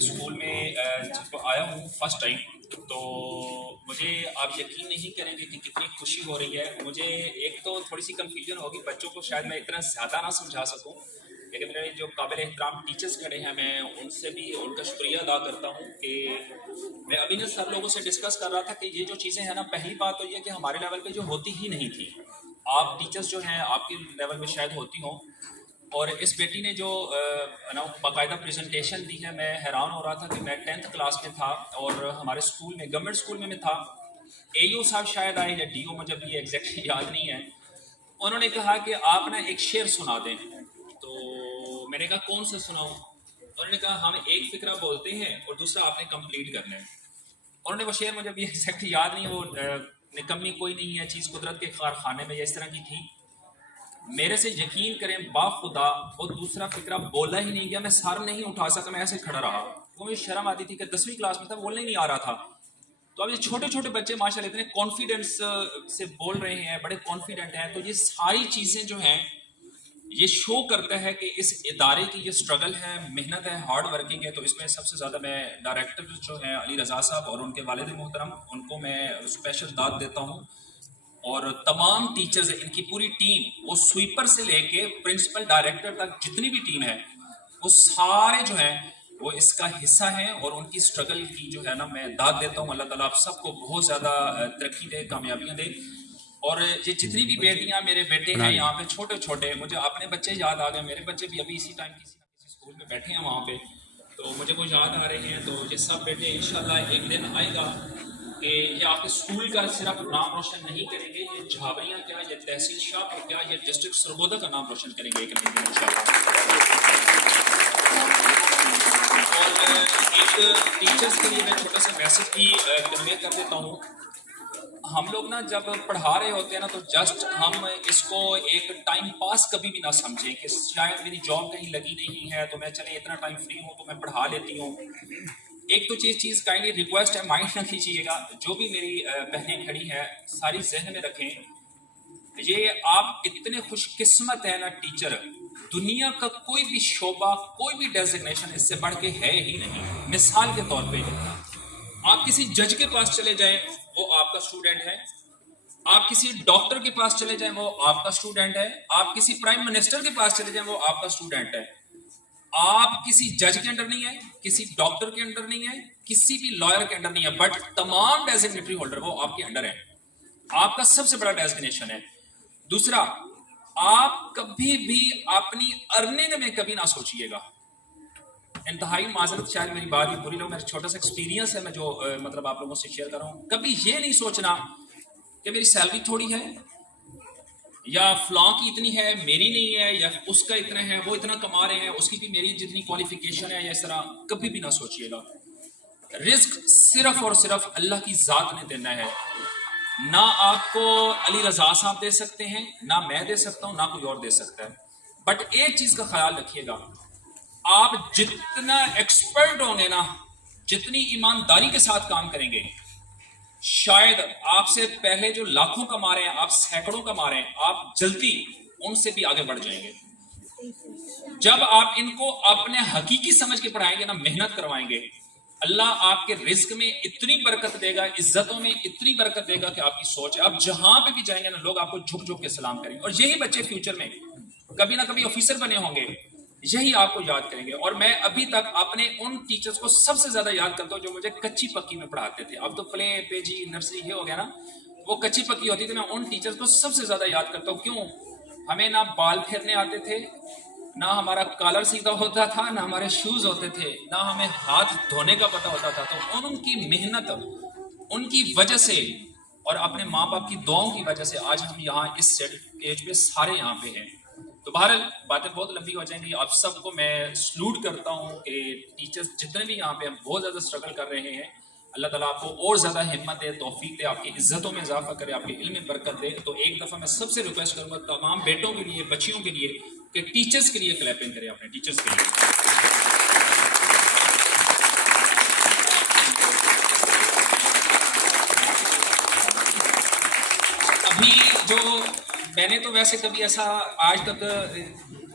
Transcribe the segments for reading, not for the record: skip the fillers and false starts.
کے اسکول میں جب آیا ہوں فرسٹ ٹائم تو مجھے آپ یقین نہیں کریں گے کہ کتنی خوشی ہو رہی ہے. مجھے ایک تو تھوڑی سی کنفیوژن ہوگی, بچوں کو شاید میں اتنا زیادہ نہ سمجھا سکوں, لیکن میرے جو قابل احترام ٹیچرز کھڑے ہیں میں ان سے بھی ان کا شکریہ ادا کرتا ہوں کہ میں ابھی نے سب لوگوں سے ڈسکس کر رہا تھا کہ یہ جو چیزیں ہیں نا, پہلی بات تو یہ کہ ہمارے لیول پہ جو ہوتی ہی نہیں تھی. آپ ٹیچرز جو ہیں آپ کے لیول میں شاید ہوتی ہوں, اور اس بیٹی نے جو باقاعدہ پریزنٹیشن دی ہے, میں حیران ہو رہا تھا کہ میں 10th کلاس میں تھا اور ہمارے اسکول میں گورنمنٹ اسکول میں تھا. اے یو صاحب شاید آئے یا ڈی او, مجھے بھی ایگزیکٹلی یاد نہیں ہے. انہوں نے کہا کہ آپ نا ایک شعر سنا دیں. تو میں نے کہا کون سا سناؤں؟ انہوں نے کہا ہم ایک فقرہ بولتے ہیں اور دوسرا آپ نے کمپلیٹ کرنا ہے. انہوں نے وہ شعر مجھے بھی ایگزیکٹلی یاد نہیں, وہ نکمی کوئی نہیں ہے چیز قدرت کے کارخانے میں یا اس طرح کی تھی. میرے سے یقین کریں با خدا وہ دوسرا فقرہ بولا ہی نہیں گیا, میں سر نہیں اٹھا سکا, میں ایسے کھڑا رہا. وہ مجھے شرم آتی تھی کہ 10ویں کلاس میں تھا, بولنے ہی نہیں آ رہا تھا. تو اب یہ چھوٹے چھوٹے بچے ماشاء اللہ اتنے کانفیڈنس سے بول رہے ہیں, بڑے کانفیڈنٹ ہیں. تو یہ ساری چیزیں جو ہیں یہ شو کرتا ہے کہ اس ادارے کی یہ اسٹرگل ہے, محنت ہے, ہارڈ ورکنگ ہے. تو اس میں سب سے زیادہ میں ڈائریکٹر جو ہیں علی رضا صاحب اور ان کے والد محترم, ان کو میں اسپیشل داد دیتا ہوں. اور تمام ٹیچرز, ان کی پوری ٹیم, وہ سویپر سے لے کے پرنسپل ڈائریکٹر تک جتنی بھی ٹیم ہے وہ سارے جو ہیں وہ اس کا حصہ ہیں, اور ان کی اسٹرگل کی جو ہے نا میں داد دیتا ہوں. اللہ تعالیٰ آپ سب کو بہت زیادہ ترقی دے, کامیابیاں دے. اور یہ جتنی بھی بیٹیاں میرے بیٹے ہیں یہاں پہ چھوٹے چھوٹے, مجھے اپنے بچے یاد آ گئے. میرے بچے بھی ابھی اسی ٹائم کسی نہ کسی اسکول میں بیٹھے ہیں وہاں پہ, تو مجھے وہ یاد آ رہے ہیں. تو یہ سب بیٹے انشاءاللہ ایک دن آئے گا کہ یہ آپ کے اسکول کا صرف نام روشن نہیں کریں گے, یہ جھابریاں کیا, یہ تحصیل شاہ کیا, یہ ڈسٹرکٹ سرگودا کا نام روشن کریں گے ایک دن انشاءاللہ. اور ایک ٹیچرز کے لیے میں چھوٹا سا میسج بھی کنوے کر دیتا ہوں. ہم لوگ نا جب پڑھا رہے ہوتے ہیں نا تو جسٹ ہم اس کو ایک ٹائم پاس کبھی بھی نہ سمجھیں کہ شاید میری جاب کہیں لگی نہیں ہے تو میں چلے اتنا ٹائم فری ہوں تو میں پڑھا لیتی ہوں. ایک تو چیز کائنڈلی ریکویسٹ ہے, مائنڈ نہ کیجیے گا, جو بھی میری بہنیں کھڑی ہیں ساری ذہن میں رکھیں, یہ آپ اتنے خوش قسمت ہیں نا ٹیچر, دنیا کا کوئی بھی شعبہ, کوئی بھی ڈیزگنیشن اس سے بڑھ کے ہے ہی نہیں. مثال کے طور پہ آپ کسی جج کے پاس چلے جائیں وہ آپ کا اسٹوڈنٹ ہے, آپ کسی ڈاکٹر کے پاس چلے جائیں وہ آپ کا اسٹوڈنٹ ہے, آپ کسی پرائم منسٹر کے پاس چلے جائیں وہ آپ کا اسٹوڈنٹ ہے. آپ کسی جج کے انڈر نہیں ہے, کسی ڈاکٹر کے انڈر نہیں ہے, کسی بھی لائر کے انڈر نہیں ہے, بٹ تمام ڈیزگنیٹری ہولڈر وہ آپ کے انڈر ہیں. آپ کا سب سے بڑا ڈیزگنیشن ہے. دوسرا, آپ کبھی بھی اپنی ارننگ میں کبھی نہ سوچیے گا. انتہائی معذرت شاید میری بات ہی بری لو, میرا چھوٹا سا ایکسپیرینس ہے میں جو مطلب آپ لوگوں سے شیئر کر رہا ہوں. کبھی یہ نہیں سوچنا کہ میری سیلری تھوڑی ہے یا فلاں کی اتنی ہے میری نہیں ہے, یا اس کا اتنا ہے وہ اتنا کما رہے ہیں اس کی بھی میری جتنی کوالیفیکیشن ہے, یا اس طرح کبھی بھی نہ سوچیے گا. رزق صرف اور صرف اللہ کی ذات نے دینا ہے. نہ آپ کو علی رضا صاحب دے سکتے ہیں, نہ میں دے سکتا ہوں, نہ کوئی اور دے سکتا ہے. بٹ ایک چیز کا خیال رکھیے گا, آپ جتنا ایکسپرٹ ہوں گے نا, جتنی ایمانداری کے ساتھ کام کریں گے, شاید آپ سے پہلے جو لاکھوں کما رہے ہیں, آپ سینکڑوں کما رہے ہیں, آپ جلدی ان سے بھی آگے بڑھ جائیں گے. جب آپ ان کو اپنے حقیقی سمجھ کے پڑھائیں گے نا, محنت کروائیں گے, اللہ آپ کے رزق میں اتنی برکت دے گا, عزتوں میں اتنی برکت دے گا کہ آپ کی سوچ ہے, آپ جہاں پہ بھی جائیں گے نا لوگ آپ کو جھک جھک کے سلام کریں گے. اور یہی بچے فیوچر میں کبھی نہ کبھی آفیسر بنے ہوں گے, یہی آپ کو یاد کریں گے. اور میں ابھی تک اپنے ان ٹیچرز کو سب سے زیادہ یاد کرتا ہوں جو مجھے کچی پکی میں پڑھاتے تھے. اب تو پلے پے جی نرسری یہ ہو گیا نا, وہ کچی پکی ہوتی تھی. میں ان ٹیچرز کو سب سے زیادہ یاد کرتا ہوں. کیوں؟ ہمیں نہ بال پھیرنے آتے تھے, نہ ہمارا کالر سیدھا ہوتا تھا, نہ ہمارے شوز ہوتے تھے, نہ ہمیں ہاتھ دھونے کا پتہ ہوتا تھا. تو ان کی محنت, ان کی وجہ سے اور اپنے ماں باپ کی دعاؤں کی وجہ سے آج ہم یہاں اس اسٹیج پہ سارے یہاں پہ ہیں. تو بہرحال باتیں بہت لمبی ہو جائیں گی. آپ سب کو میں سلوٹ کرتا ہوں کہ ٹیچرز جتنے بھی یہاں پہ ہم بہت زیادہ اسٹرگل کر رہے ہیں, اللہ تعالیٰ آپ کو اور زیادہ ہمت دے, توفیق دے, آپ کی عزتوں میں اضافہ کرے, آپ کے علم میں برکت دے. تو ایک دفعہ میں سب سے ریکویسٹ کروں گا تمام بیٹوں کے لیے, بچیوں کے لیے, کہ ٹیچرز کے لیے کلیپنگ کریں, اپنے ٹیچرز کے لیے. ابھی جو میں نے تو ویسے کبھی ایسا آج تک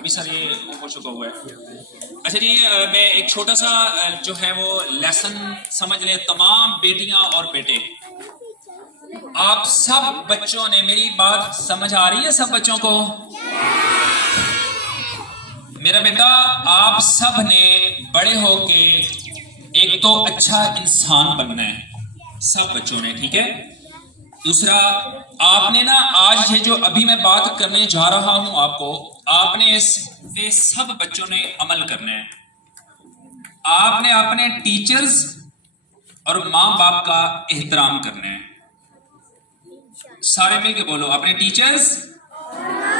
ابھی سر یہ ہو چکا ہوا ہے. اچھا جی میں ایک چھوٹا سا جو ہے وہ لیسن سمجھ لیں تمام بیٹیاں اور بیٹے. آپ سب بچوں نے میری بات سمجھ آ رہی ہے سب بچوں کو؟ میرا بیٹا آپ سب نے بڑے ہو کے ایک تو اچھا انسان بننا ہے سب بچوں نے, ٹھیک ہے. دوسرا آپ نے نا آج یہ جو ابھی میں بات کرنے جا رہا ہوں آپ کو, آپ نے اس پہ سب بچوں نے عمل کرنا ہے. آپ نے اپنے ٹیچرز اور ماں باپ کا احترام کرنا ہے. سارے مل کے بولو, اپنے ٹیچرز,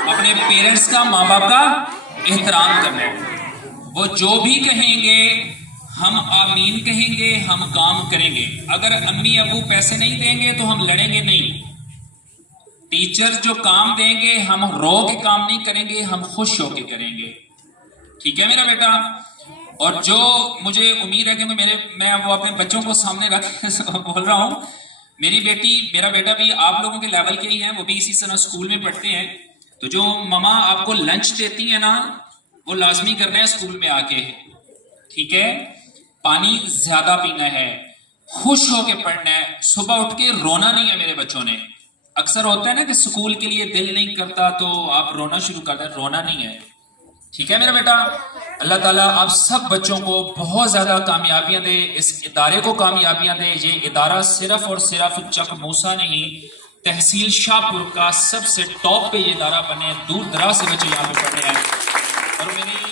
اپنے پیرنٹس کا, ماں باپ کا احترام کرنا ہے. وہ جو بھی کہیں گے ہم آمین کہیں گے, ہم کام کریں گے. اگر امی ابو پیسے نہیں دیں گے تو ہم لڑیں گے نہیں. ٹیچر جو کام دیں گے ہم رو کے کام نہیں کریں گے, ہم خوش ہو کے کریں گے. ٹھیک ہے میرا بیٹا. اور جو مجھے امید ہے کہ میں وہ اپنے بچوں کو سامنے رکھ بول رہا ہوں, میری بیٹی میرا بیٹا بھی آپ لوگوں کے لیول کے ہی ہیں, وہ بھی اسی طرح اسکول میں پڑھتے ہیں. تو جو ماما آپ کو لنچ دیتی ہیں نا وہ لازمی کرنا ہے اسکول میں آ کے, ٹھیک ہے. پانی زیادہ پینا ہے, خوش ہو کے پڑھنا ہے, صبح اٹھ کے رونا نہیں ہے میرے بچوں نے. اکثر ہوتا ہے نا کہ اسکول کے لیے دل نہیں کرتا تو آپ رونا شروع کر دیں, رونا نہیں ہے, ٹھیک ہے میرا بیٹا. اللہ تعالیٰ آپ سب بچوں کو بہت زیادہ کامیابیاں دے, اس ادارے کو کامیابیاں دے. یہ ادارہ صرف اور صرف چک موسیٰ نہیں, تحصیل شاہپور کا سب سے ٹاپ پہ یہ ادارہ بنے, دور دراز سے بچے یہاں پہ پڑھنے ہیں. اور میری